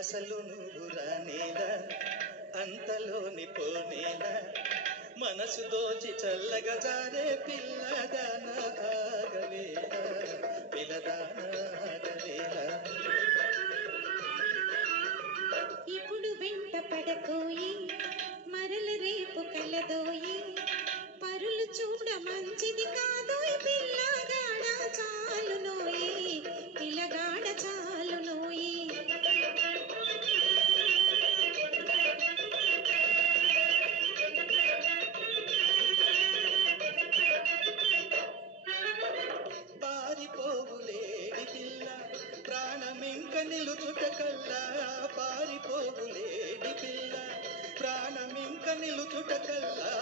అసలు నువ్వు రానేలా అంతలోని పోనేలా మనసు దోచి చల్లగా జారే పిల్లదాన ఆగవేళ పిల్లదాన ఆగవేళ ఇప్పుడు వెంట పడకోయి మరల రేపు కలదోయి పరులు చూడ మంచిది కాదోయ్ పిల్లగాడ చాలు నోయి పిల్లగాడ చాలు నోయి పారిపోవులేడి పిల్ల ప్రాణమింక నిలుచుట కల్లా పారిపోవులేడి పిల్ల ప్రాణమింక నిలుచుట కల్లా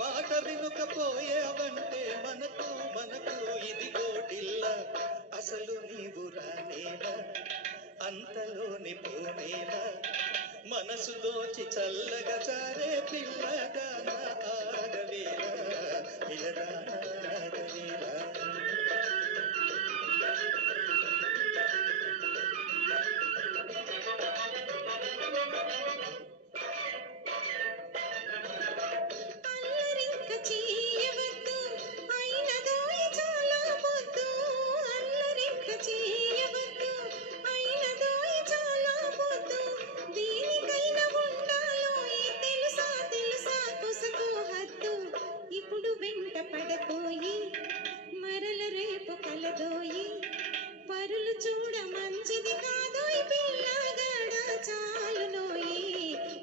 మాట వినుకపోయేవంటే మనకు మనకు ఇది గోడిల్ల అసలు నీవు రానేలా అంతలోని పోనేలా మనసు దోచి చల్లగా జారే పిల్లగాన ఆగవేళ పిల్లగాన ఆగవేళ అల్లరింక చేయవద్దు అయినదోయ్ చాలా పొద్దు అల్లరింక చేయవద్దు అయినదోయ్ చాలా పొద్దు దీనికైనా ఉండాలోయ్ తెలుసా తెలుసా కొసకు హద్దు ఇప్పుడు వెంట పడకోయి మరల రేపు కలదోయి పరులు చూడ మంచిది కాదోయ్ పిల్లగాడ చాలు నోయి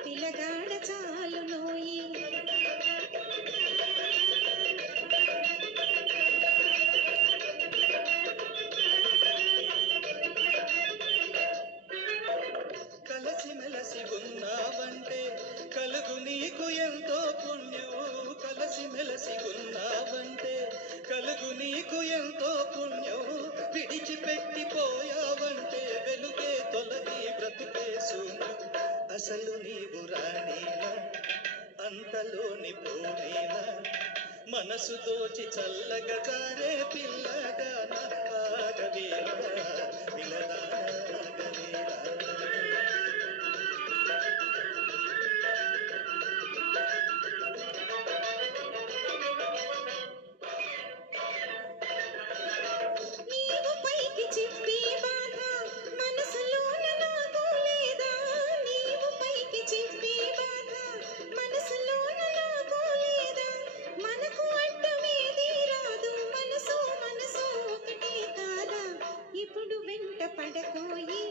పిల్లగాడ చాలు నోయి కలసి మెలసి ఉన్నావంటే కలుగు నీకు ఎంతో పుణ్యం కలసి మెలసి ఉన్నావంటే కలుగు నీకు ఎంతో పుణ్యం విడిచిపెట్టిపోయావంటే వెలుగే తొలగి బ్రతుకే శూన్యం అసలు నీవు రానేలా అంతలోని పోనేలా మనసు దోచి చల్లగా జారే పిల్లగాన ఆగవేళ పిల్లగాన ఆగవేళ నీవు పైకి చెప్పే బాధ మనసులోన నాకు లేదా నీవు పైకి చెప్పే బాధ మనసులోన నాకు లేదా మనకు అడ్డమేది రాదు మనసు మనసు ఒకటే కాదా ఇప్పుడు వెంట పడకోయి